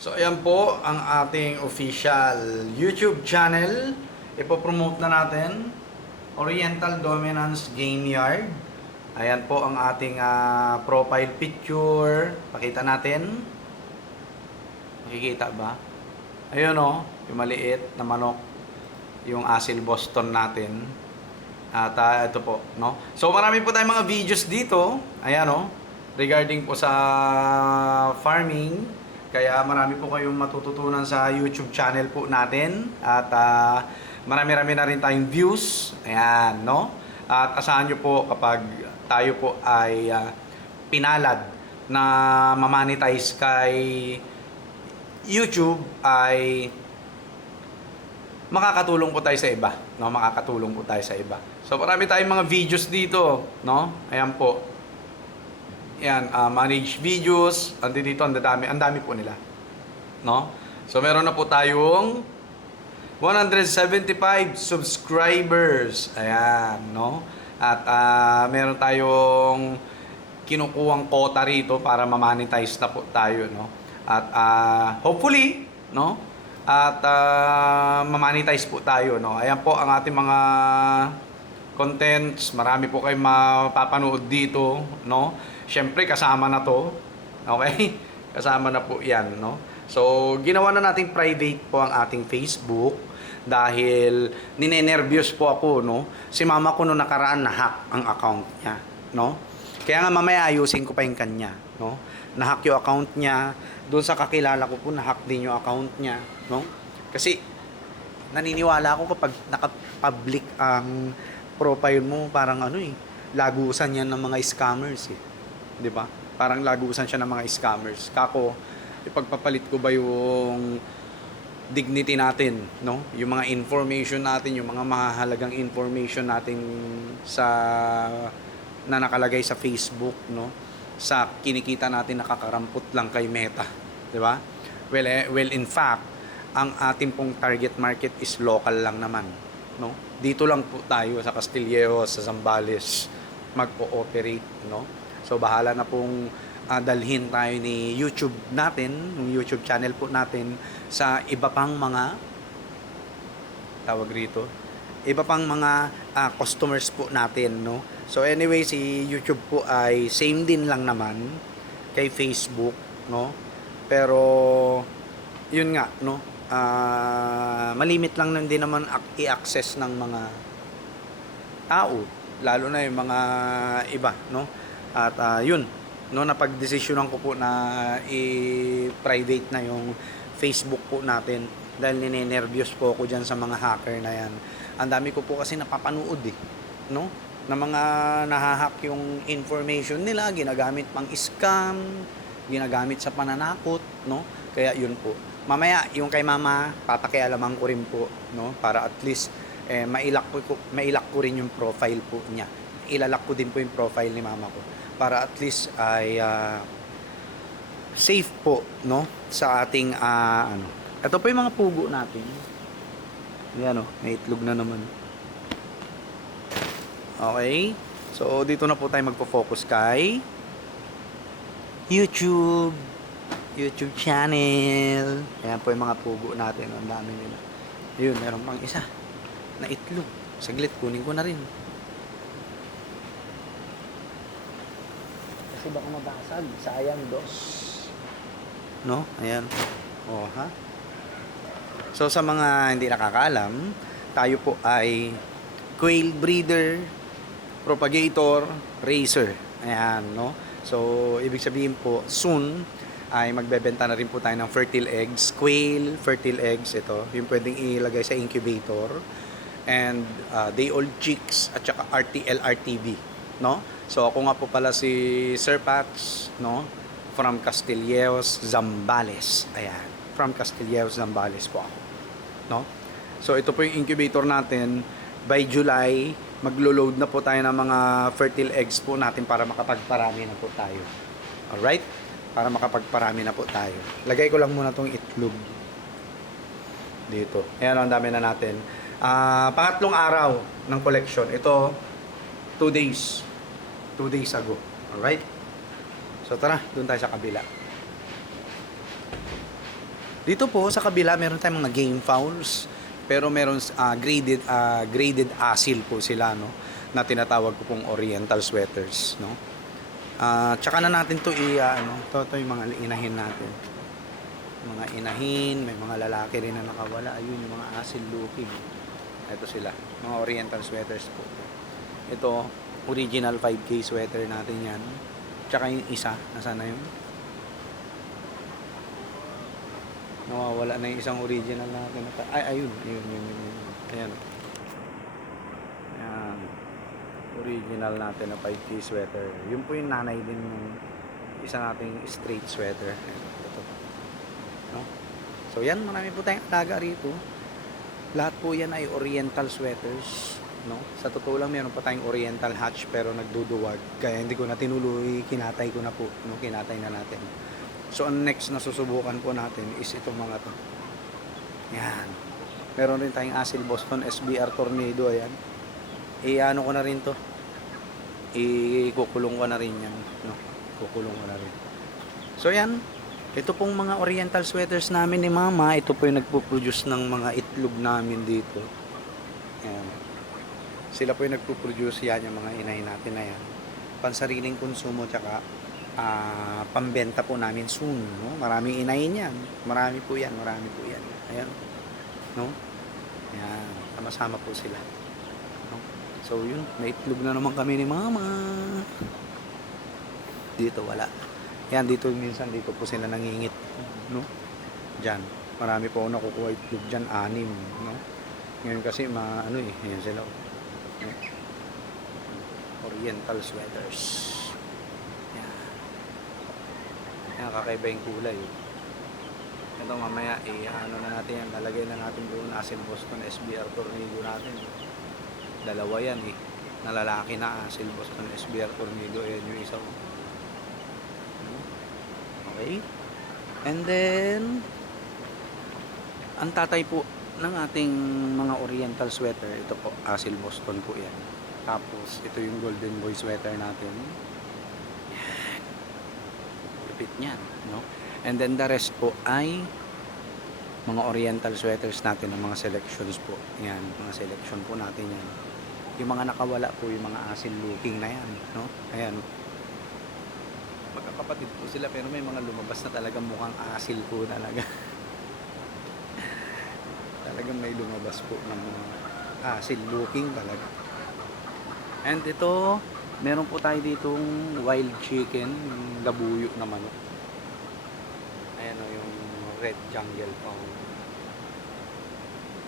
So ayan po ang ating official YouTube channel. Ipopromote na natin Oriental Dominance Game Yard. Ayan po ang ating profile picture. Pakita natin. Makikita ba? Ayun o, yung maliit na manok. Yung asil Boston natin. At ito po, no? So marami po tayong mga videos dito. Ayan o, regarding po sa farming. Kaya marami po kayong matututunan sa YouTube channel po natin. At marami-rami na rin tayong views. Ayan, no? At asahan nyo po kapag tayo po ay pinalad na mamonetize kay YouTube ay makakatulong po tayo sa iba, no? Makakatulong po tayo sa iba. So marami tayong mga videos dito, no? Ayan po. Yan, manage videos. Dito, ang dami po nila. No? So, meron na po tayong 175 subscribers. Ayan, no? At meron tayong kinukuhang quota rito para ma-monetize na po tayo, no? At hopefully, no? At ma-monetize po tayo, no? Ayan po ang ating mga contents. Marami po kayong mapapanood dito, no? Siyempre, kasama na to. Okay? Kasama na po yan, no? So, ginawa na nating private po ang ating Facebook dahil ninenervyos po ako, no? Si mama ko noong nakaraan na-hack ang account niya, no? Kaya nga mamaya ayusin ko pa yung kanya, no? Na-hack yung account niya. Doon sa kakilala ko po, na-hack din yung account niya, no? Kasi, naniniwala ako kapag naka-public ang profile mo, parang lagusan yan ng mga scammers, eh. 'Di ba? Parang lagusan siya ng mga scammers. Kako, ipagpapalit ko ba yung dignity natin, no? Yung mga information natin, yung mga mahalagang information natin na nakalagay sa Facebook, no? Sa kinikita natin nakakarampot lang kay Meta, 'di ba? Well, in fact, ang ating pong target market is local lang naman, no? Dito lang po tayo sa Castillejos, sa Zambales mag-ooperate, no? So, bahala na pong dalhin tayo ni YouTube natin, yung YouTube channel po natin sa iba pang mga iba pang mga customers po natin, no? So, anyway, si YouTube po ay same din lang naman kay Facebook, no? Pero, yun nga, no? Malimit lang din naman i-access ng mga tao, lalo na yung mga iba, no? At yun, no, napagdesisyonan ko po na i-private na yung Facebook po natin dahil ninenervyos po ako dyan sa mga hacker na yan. Ang dami ko po kasi napapanood, eh, no? Na mga nahahack yung information nila, ginagamit pang scam, ginagamit sa pananakot, no? Kaya yun po. Mamaya, yung kay mama, papakialaman ko rin po, no? Para at least mailak ko rin yung profile po niya. Ilalak ko din po yung profile ni mama ko para at least ay safe po, no, sa ating ito po yung mga pugo natin. Yan, may itlog na naman. Okay, so dito na po tayo magpo-focus kay YouTube channel. Ayan po yung mga pugo natin, ang dami nila. Ayun, meron pang isa na itlog. Saglit, kunin ko na rin. Kasi baka mabasag. Sayang, dos. No? Ayan. O, ha? So, sa mga hindi nakakaalam, tayo po ay quail breeder, propagator, raiser. Ayan, no? So, ibig sabihin po, soon, ay magbebenta na rin po tayo ng fertile eggs. Quail, fertile eggs, ito. Yung pwedeng ilagay sa incubator. And day-old chicks at saka RTL, RTV, no? So ako nga po pala si Sir Pax, no? From Castillejos, Zambales. Ayan, from Castillejos, Zambales po ako, no? So ito po yung incubator natin. By July, maglo-load na po tayo ng mga fertile eggs po natin para makapagparami na po tayo. Alright? Para makapagparami na po tayo. Lagay ko lang muna tong itlog dito. Ayan, ang dami na natin. Pangatlong araw ng collection. Ito, 2 days. 2 days ago. Alright? So tara, doon tayo sa kabila. Dito po sa kabila meron tayong mga game fowls, pero meron graded asil po sila, no, na tinatawag ko pong oriental sweaters, no. Tsaka na natin to to yung mga inahin natin. Mga inahin, may mga lalaki rin na nakawala. Ayun yung mga asil looking. Ito sila, mga oriental sweaters po. Ito, original 5K sweater natin yan. Tsaka yung isa, nasaan na yun? Nawawala na yung isang original natin. Ayun. Ayan. Ayan. Original natin na 5K sweater. Yun po yung nanay din ng isa nating straight sweater. Ayan, ito. No? So yan, marami po tayong alaga rito. Lahat po yan ay oriental sweaters. No? Sa totoo lang, meron pa tayong oriental hatch pero nagduduwag. Kaya hindi ko na tinuloy, kinatay ko na po. No? Kinatay na natin. So, ang next na susubukan po natin is itong mga to. Yan. Meron rin tayong Asil Boston SBR Tornado. Ayan. Ano ko na rin to. Ikukulong ko na rin yan. No? Kukulong ko na rin. So, yan. Ito pong mga oriental sweaters namin ni Mama. Ito po yung nagpo-produce ng mga itlog namin dito. Ayan. Sila po yung nagpo-produce yan. Yung mga inahin natin na yan. Pansariling konsumo tsaka pambenta po namin soon, no? Maraming inahin yan. Marami po yan. Ayan. No? Ayan. Sama-sama po sila. No? So, yun. May itlog na naman kami ni Mama. Dito, wala. Yan, dito minsan, dito po sila nangingit. No? Diyan. Marami po ako nakukuha itlog dyan. 6. No? Ngayon kasi, ayan sila. No? Oriental sweaters. Kakaiba yung kulay. Ito mamaya na natin yan, lalagay na natin doon Asil Boston SBR Tornado natin. Dalawa yan nalalaki na Asil Boston SBR Tornado. Ayan yung isa. Okay, and then ang tatay po ng ating mga oriental sweater, ito po Asil Boston po yan. Tapos ito yung Golden Boy sweater natin, niyan, no? And then the rest po ay mga oriental sweaters natin, ng mga selections po. Yan, mga selection po natin yan. Yung mga nakawala po, yung mga asil looking na yan, no? Ayan. Magkakapatid po sila pero may mga lumabas na talagang mukhang asil po talaga. Talagang may lumabas po ng mga asil looking talaga. And ito, meron po tayo ditong wild chicken, yung labuyo na manok. Ayan yung red jungle pound.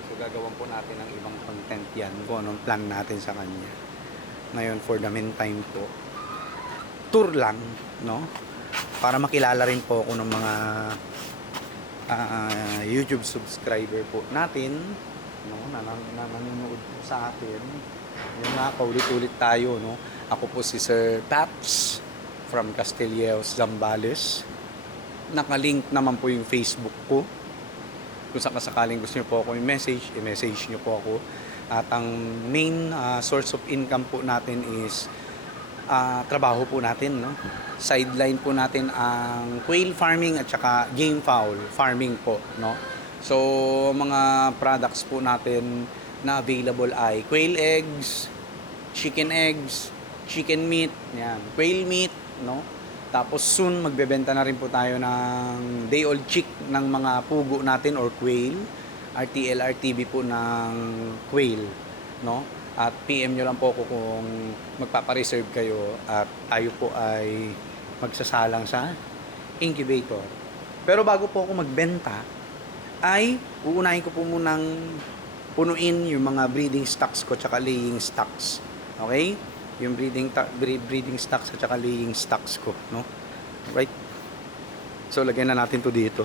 So gagawin po natin ang ibang content yan kung anong plan natin sa kanya. Ngayon, for the meantime po, tour lang, no? Para makilala rin po ako ng mga YouTube subscriber po natin, no? Na nanonood po sa atin. Yung nga, paulit-ulit tayo, no? Ako po si Sir Paps from Castilleos, Zambales. Nakalink naman po yung Facebook ko. Kung sakasakaling gusto niyo po ako i-message niyo po ako. At ang main source of income po natin is trabaho po natin, no? Sideline po natin ang quail farming at saka game fowl farming po, no? So, mga products po natin na available ay quail eggs, chicken eggs, chicken meat, yan, quail meat, no? Tapos soon magbebenta na rin po tayo ng day old chick ng mga pugo natin or quail, RTL, RTB po ng quail, no? At PM nyo lang po ako kung magpapareserve kayo at tayo po ay magsasalang sa incubator. Pero bago po ako magbenta, ay uunahin ko po munang punuin yung mga breeding stocks ko tsaka laying stocks. Okay? Yung breeding stocks at saka laying stocks ko, no? Right? So lagyan na natin to dito.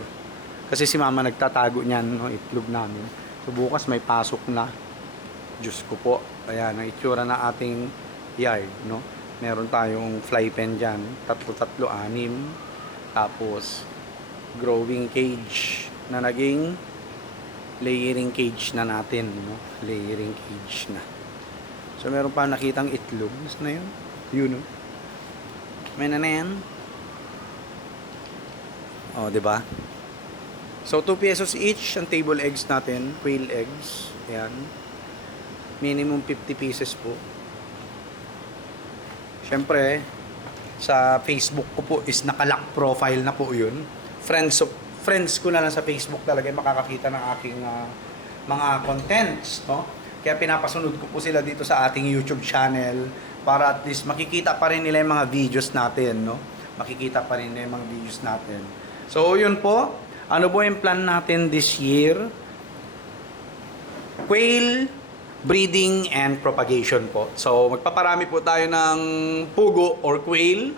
Kasi si Mama nagtatago niyan, no, itlog namin. So bukas may pasok na. Diyos ko po. Ayan, ang itsura na ating yard, no? Meron tayong fly pen dyan. 3, 6. Tapos growing cage na naging layering cage na natin, no? Layering cage na. So meron pa nakitang itlog. Saan na yun? Yun, no? May na yan. O, diba? So 2 pesos each ang table eggs natin, quail eggs. Ayan. Minimum 50 pieces po. Siyempre, sa Facebook ko po is naka-lock profile na po 'yun. Friends ko na lang sa Facebook talaga makakakita ng aking mga contents, no? Kaya pinapasunod ko po sila dito sa ating YouTube channel para at least makikita pa rin nila yung mga videos natin, no? Makikita pa rin nila yung mga videos natin. So, yun po. Ano po yung plan natin this year? Quail breeding and propagation po. So, magpaparami po tayo ng pugo or quail,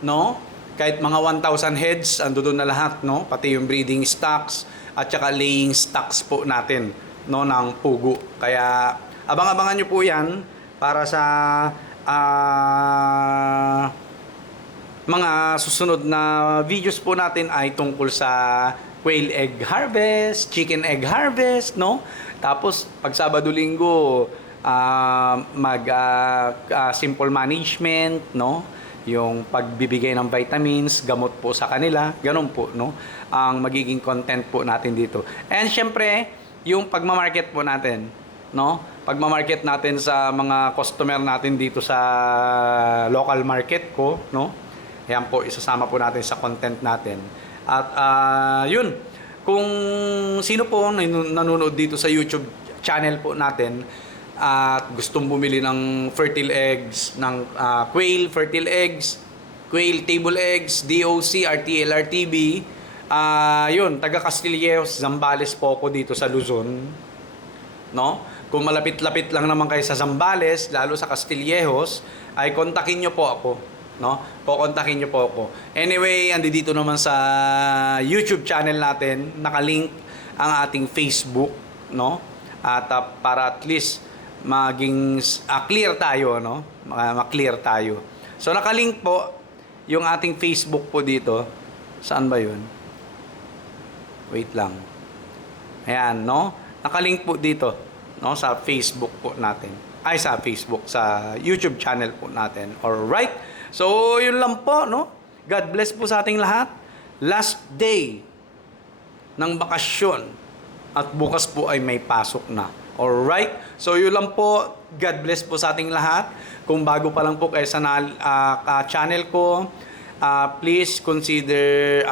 no? Kahit mga 1,000 heads, ando doon na lahat, no? Pati yung breeding stocks at saka laying stocks po natin, no, ng pugo. Kaya abang-abangan nyo po 'yan para sa mga susunod na videos po natin ay tungkol sa quail egg harvest, chicken egg harvest, no? Tapos pag Sabado-Linggo, simple management, no? Yung pagbibigay ng vitamins, gamot po sa kanila, ganun po, no? Ang magiging content po natin dito. And syempre, yung pagmamarket po natin, no? Pagmamarket natin sa mga customer natin dito sa local market ko, no? Yan po, isasama po natin sa content natin. At yun, kung sino po nanonood dito sa YouTube channel po natin, at gustong bumili ng fertile eggs, ng quail fertile eggs, quail table eggs, DOC, RTL, RTB, yun, taga Castilleos, Zambales po ako dito sa Luzon, no? Kung malapit-lapit lang naman kayo sa Zambales, lalo sa Castillejos, ay kontakin nyo po ako, no? Kontakin nyo po ako. Anyway, andi dito naman sa YouTube channel natin, nakalink ang ating Facebook, no? At para at least maging clear tayo, no? Ma-clear tayo. So nakalink po yung ating Facebook po dito. Saan ba 'yun? Wait lang. Ayan, no? Nakalink po dito, no, sa Facebook po natin. Ay, sa Facebook, sa YouTube channel po natin. All right? So, yun lang po, no? God bless po sa ating lahat. Last day ng bakasyon at bukas po ay may pasok na. Alright? So, yun lang po. God bless po sa ating lahat. Kung bago pa lang po kayo sa channel ko, please consider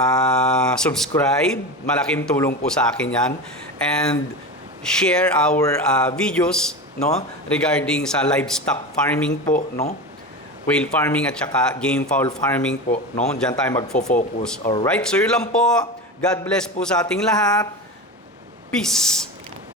subscribe. Malaking tulong po sa akin yan. And share our videos, no, regarding sa livestock farming po, no? Quail farming at saka game fowl farming po, no? Diyan tayo magfo-focus. Alright? So, yun lang po. God bless po sa ating lahat. Peace!